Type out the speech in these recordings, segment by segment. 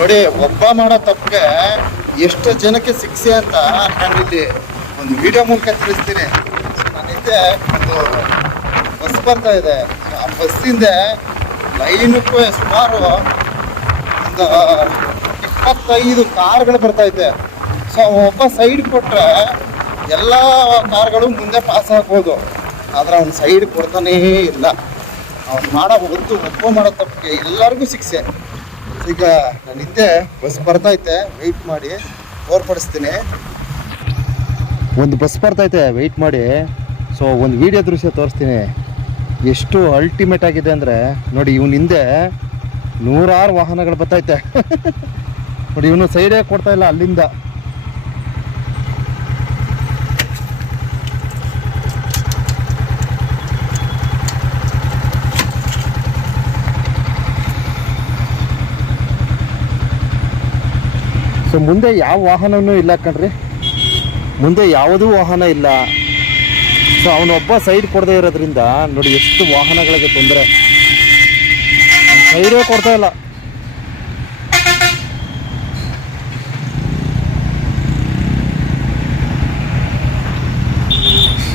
ನೋಡಿ, ಒಬ್ಬ ಮಾಡೋ ತಪ್ಪಿಗೆ ಎಷ್ಟು ಜನಕ್ಕೆ ಶಿಕ್ಷೆ ಅಂತ ನಾನಿಲ್ಲಿ ಒಂದು ವಿಡಿಯೋ ಮೂಲಕ ತಿಳಿಸ್ತೀನಿ. ನನ್ನ ಹಿಂದೆ ಒಂದು ಬಸ್ ಬರ್ತಾ ಇದೆ. ಆ ಬಸ್ಸಿಂದ ಲೈನಕ್ಕೂ ಸುಮಾರು ಒಂದು 25 ಕಾರ್ಗಳು ಬರ್ತೈತೆ. ಸೊ ಒಬ್ಬ ಸೈಡ್ ಕೊಟ್ಟರೆ ಎಲ್ಲ ಕಾರ್ಗಳು ಮುಂದೆ ಪಾಸ್ ಆಗ್ಬೋದು, ಆದರೆ ಅವ್ನು ಸೈಡ್ ಕೊಡ್ತಾನೇ ಇಲ್ಲ. ಅವ್ನು ಒಬ್ಬ ಮಾಡೋ ತಪ್ಪಿಗೆ ಎಲ್ಲರಿಗೂ ಶಿಕ್ಷೆ. ಈಗ ನನ್ನ ಹಿಂದೆ ಬಸ್ ಬರ್ತೈತೆ, ವೆಯ್ಟ್ ಮಾಡಿ ತೋರ್ಪಡಿಸ್ತೀನಿ. ಒಂದು ಬಸ್ ಬರ್ತೈತೆ, ವೆಯ್ಟ್ ಮಾಡಿ. ಸೊ ಒಂದು ವಿಡಿಯೋ ದೃಶ್ಯ ತೋರಿಸ್ತೀನಿ. ಎಷ್ಟು ಅಲ್ಟಿಮೇಟ್ ಆಗಿದೆ ಅಂದರೆ ನೋಡಿ, ಇವನ ಹಿಂದೆ ನೂರಾರು ವಾಹನಗಳು ಬರ್ತೈತೆ. ನೋಡಿ, ಇವನು ಸೈಡೇ ಕೊಡ್ತಾ ಇಲ್ಲ ಅಲ್ಲಿಂದ. ಸೊ ಮುಂದೆ ಯಾವ ವಾಹನವೂ ಇಲ್ಲ ಕಣ್ರಿ, ಮುಂದೆ ಯಾವುದೂ ವಾಹನ ಇಲ್ಲ. ಸೊ ಅವನೊಬ್ಬ ಸೈಡ್ ಕೊಡದೇ ಇರೋದ್ರಿಂದ ನೋಡಿ ಎಷ್ಟು ವಾಹನಗಳಿಗೆ ತೊಂದರೆ. ಸೈಡೇ ಕೊಡ್ತಾ ಇಲ್ಲ.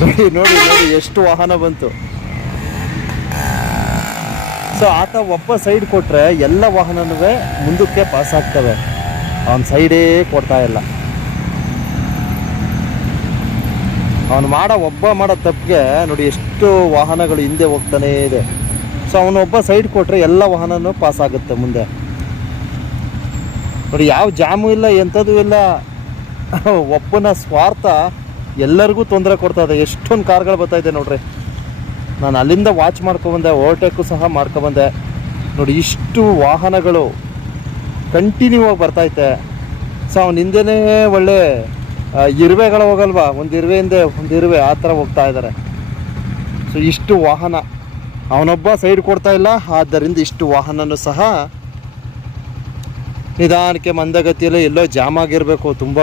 ನೋಡಿ ನೋಡಿ ನೋಡಿ ಎಷ್ಟು ವಾಹನ ಬಂತು. ಸೊ ಆತ ಒಬ್ಬ ಸೈಡ್ ಕೊಟ್ಟರೆ ಎಲ್ಲ ವಾಹನನೂ ಮುಂದಕ್ಕೆ ಪಾಸ್ ಆಗ್ತವೆ. ಅವನ ಸೈಡೇ ಕೊಡ್ತಾ ಇಲ್ಲ. ಅವನು ಒಬ್ಬ ಮಾಡೋ ತಪ್ಪಿಗೆ ನೋಡಿ ಎಷ್ಟು ವಾಹನಗಳು ಹಿಂದೆ ಹೋಗ್ತಾನೇ ಇದೆ. ಸೊ ಅವನೊಬ್ಬ ಸೈಡ್ ಕೊಟ್ಟರೆ ಎಲ್ಲ ವಾಹನನೂ ಪಾಸ್ ಆಗುತ್ತೆ ಮುಂದೆ. ನೋಡಿ, ಯಾವ ಜಾಮು ಇಲ್ಲ, ಎಂಥದ್ದು ಇಲ್ಲ. ಒಬ್ಬನ ಸ್ವಾರ್ಥ ಎಲ್ಲರಿಗೂ ತೊಂದರೆ ಕೊಡ್ತಾಯಿದೆ. ಎಷ್ಟೊಂದು ಕಾರ್ಗಳು ಬರ್ತಾಯಿದೆ ನೋಡ್ರಿ. ನಾನು ಅಲ್ಲಿಂದ ವಾಚ್ ಮಾಡ್ಕೊಬಂದೆ, ಓವರ್ಟೇಕು ಸಹ ಮಾಡ್ಕೊಬಂದೆ. ನೋಡಿ, ಇಷ್ಟು ವಾಹನಗಳು ಕಂಟಿನ್ಯೂ ಆಗಿ ಬರ್ತೈತೆ. ಸೊ ಅವನ ಹಿಂದೆನೇ ಒಳ್ಳೆ ಇರುವೆಗಳು ಹೋಗಲ್ವಾ, ಒಂದು ಇರುವೆ ಹಿಂದೆ ಒಂದು ಇರುವೆ, ಆ ಥರ ಹೋಗ್ತಾ ಇದ್ದಾರೆ. ಸೊ ಇಷ್ಟು ವಾಹನ, ಅವನೊಬ್ಬ ಸೈಡ್ ಕೊಡ್ತಾ ಇಲ್ಲ, ಆದ್ದರಿಂದ ಇಷ್ಟು ವಾಹನನೂ ಸಹ ನಿಧಾನಕ್ಕೆ ಮಂದಗತಿಯಲ್ಲಿ ಎಲ್ಲೋ ಜಾಮ್ ಆಗಿರಬೇಕು, ತುಂಬ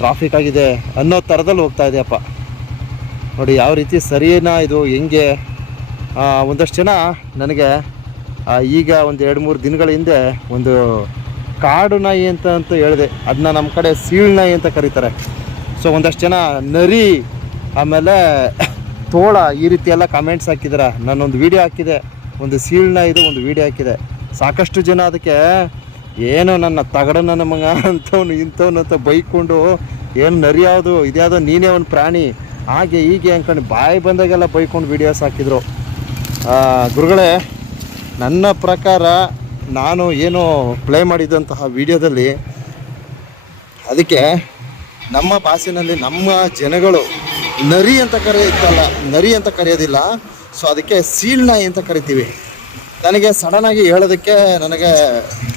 ಟ್ರಾಫಿಕ್ ಆಗಿದೆ ಅನ್ನೋ ಥರದಲ್ಲಿ ಹೋಗ್ತಾ ಇದೆಯಪ್ಪ. ನೋಡಿ ಯಾವ ರೀತಿ ಸರಿನಾ ಇದು, ಹೆಂಗೆ. ಒಂದಷ್ಟು ಜನ ನನಗೆ ಈಗ ಒಂದು 2-3 ದಿನಗಳ ಹಿಂದೆ ಒಂದು ಕಾಡು ನಾಯಿ ಅಂತ ಹೇಳಿದೆ. ಅದನ್ನ ನಮ್ಮ ಕಡೆ ಸೀಳ್ ನಾಯಿ ಅಂತ ಕರೀತಾರೆ. ಸೊ ಒಂದಷ್ಟು ಜನ ನರಿ, ಆಮೇಲೆ ತೋಳ, ಈ ರೀತಿ ಎಲ್ಲ ಕಮೆಂಟ್ಸ್ ಹಾಕಿದ್ದಾರೆ. ನಾನೊಂದು ವಿಡಿಯೋ ಹಾಕಿದೆ, ಒಂದು ಸೀಳ್ ನಾಯಿದು ಒಂದು ವಿಡಿಯೋ ಹಾಕಿದೆ. ಸಾಕಷ್ಟು ಜನ ಅದಕ್ಕೆ ಏನೋ ನನ್ನ ತಗಡನ ನಮಗ ಅಂಥವ್ನು ಇಂಥವ್ನು ಅಂತ ಬೈಕೊಂಡು, ಏನು ನರಿ ಯಾವುದು ಇದ್ಯಾವುದೋ, ನೀನೇ ಒಂದು ಪ್ರಾಣಿ, ಹಾಗೆ ಹೀಗೆ ಅಂದ್ಕೊಂಡು ಬಾಯಿ ಬಂದಾಗೆಲ್ಲ ಬೈಕೊಂಡು ವೀಡಿಯೋಸ್ ಹಾಕಿದರು. ಗುರುಗಳೇ, ನನ್ನ ಪ್ರಕಾರ ನಾನು ಏನು ಪ್ಲೇ ಮಾಡಿದಂತಹ ವಿಡಿಯೋದಲ್ಲಿ ಅದಕ್ಕೆ ನಮ್ಮ ಭಾಷೆಯಲ್ಲಿ ನಮ್ಮ ಜನಗಳು ನರಿ ಅಂತ ಕರೆಯುತ್ತಲ್ಲ, ನರಿ ಅಂತ ಕರೆಯೋದಿಲ್ಲ. ಸೊ ಅದಕ್ಕೆ ಸೀಳ್ ನಾಯಿ ಅಂತ ಕರಿತೀವಿ. ನನಗೆ ಸಡನ್ನಾಗಿ ಹೇಳೋದಕ್ಕೆ ನನಗೆ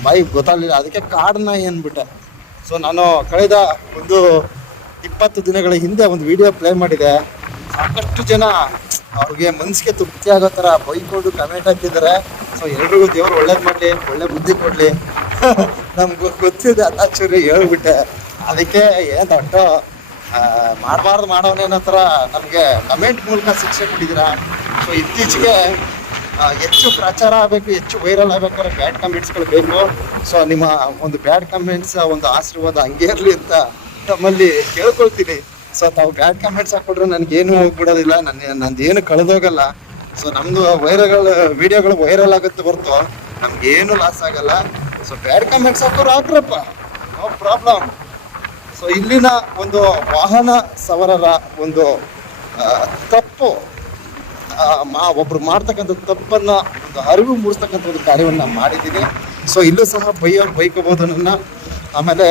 ಬಾಯಿ ಗೊತ್ತಾಗಲಿಲ್ಲ, ಅದಕ್ಕೆ ಕಾಡು ನಾಯಿ ಅಂದ್ಬಿಟ್ಟೆ. ಸೊ ನಾನು ಕಳೆದ ಒಂದು 20 ದಿನಗಳ ಹಿಂದೆ ಒಂದು ವಿಡಿಯೋ ಪ್ಲೇ ಮಾಡಿದೆ. ಸಾಕಷ್ಟು ಜನ ಅವ್ರಿಗೆ ಮನಸ್ಸಿಗೆ ತೃಪ್ತಿ ಆಗೋ ಥರ ಬೈಕೊಂಡು ಕಮೆಂಟ್ ಹಾಕಿದ್ದಾರೆ. ಸೊ ಎಲ್ರಿಗೂ ದೇವರು ಒಳ್ಳೇದು ಮಾಡಲಿ, ಒಳ್ಳೆ ಬುದ್ಧಿ ಕೊಡಲಿ. ನಮ್ಗೆ ಗೊತ್ತಿದೆ ಅದಾಚೂರಿ ಹೇಳ್ಬಿಟ್ಟೆ. ಅದಕ್ಕೆ ಏನು ದೊಡ್ಡ ಮಾಡಬಾರ್ದು ಮಾಡೋನೇನೋ ಥರ ನಮಗೆ ಕಮೆಂಟ್ ಮೂಲಕ ಶಿಕ್ಷೆ ಕೊಟ್ಟಿದ್ದೀರಾ. ಸೊ ಇತ್ತೀಚೆಗೆ ಹೆಚ್ಚು ಪ್ರಚಾರ ಆಗಬೇಕು, ಹೆಚ್ಚು ವೈರಲ್ ಆಗಬೇಕಾದ್ರೆ ಬ್ಯಾಡ್ ಕಮೆಂಟ್ಸ್ಗಳು ಬೇಕು. ಸೊ ನಿಮ್ಮ ಒಂದು ಬ್ಯಾಡ್ ಕಮೆಂಟ್ಸ್ ಒಂದು ಆಶೀರ್ವಾದ ಹಂಗೆ ಇರಲಿ ಅಂತ ನಮ್ಮಲ್ಲಿ ಕೇಳ್ಕೊಳ್ತೀನಿ. ಸೊ ತಾವು ಬ್ಯಾಡ್ ಕಮೆಂಟ್ಸ್ ಹಾಕ್ಕೊಟ್ರೆ ನನಗೇನು ಹೋಗ್ಬಿಡೋದಿಲ್ಲ, ನಂದೇನು ಕಳೆದೋಗಲ್ಲ. ಸೊ ನಮ್ಮದು ವಿಡಿಯೋಗಳು ವೈರಲ್ ಆಗುತ್ತೆ ಹೊರತು ನಮಗೇನು ಲಾಸ್ ಆಗಲ್ಲ. ಸೊ ಬ್ಯಾಡ್ ಕಮೆಂಟ್ಸ್ ಹಾಕೋರು ಹಾಕ್ರಪ್ಪ, ನೋ ಪ್ರಾಬ್ಲಮ್. ಸೊ ಇಲ್ಲಿನ ಒಂದು ವಾಹನ ಸವಾರರ ಒಂದು ತಪ್ಪು, ಒಬ್ರು ಮಾಡ್ತಕ್ಕಂಥ ತಪ್ಪನ್ನು ಒಂದು ಅರಿವು ಮೂಡಿಸ್ತಕ್ಕಂಥ ಒಂದು ಕಾರ್ಯವನ್ನು ಮಾಡಿದ್ದೀನಿ. ಸೊ ಇಲ್ಲೂ ಸಹ ಬೈಕೋಬೋದು ನನ್ನ. ಆಮೇಲೆ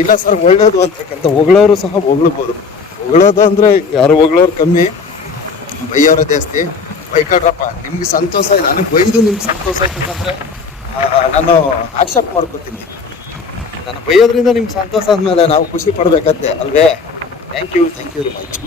ಇಲ್ಲ ಸರ್ ಒಳ್ಳೇದು ಅಂತಕ್ಕಂಥ ಹೊಗಳೋರು ಸಹ ಹೊಗಳ್ಬೋದು. ಹೊಗಳೋದು ಅಂದರೆ ಯಾರು ಹೊಗಳೋರು ಕಮ್ಮಿ, ಬೈಯೋರು ಜಾಸ್ತಿ. ಬೈಕೊಳ್ರಪ್ಪ, ನಿಮ್ಗೆ ಸಂತೋಷ ಇದೆ, ನನಗೆ ಬೈದು ನಿಮ್ಗೆ ಸಂತೋಷ ಆಯ್ತಂದರೆ ನಾನು ಆಕ್ಸೆಪ್ಟ್ ಮಾಡ್ಕೋತೀನಿ. ನಾನು ಬೈಯೋದ್ರಿಂದ ನಿಮ್ಗೆ ಸಂತೋಷ ಆದಮೇಲೆ ನಾವು ಖುಷಿ ಪಡಬೇಕಂತೆ ಅಲ್ವೇ. Thank you very much.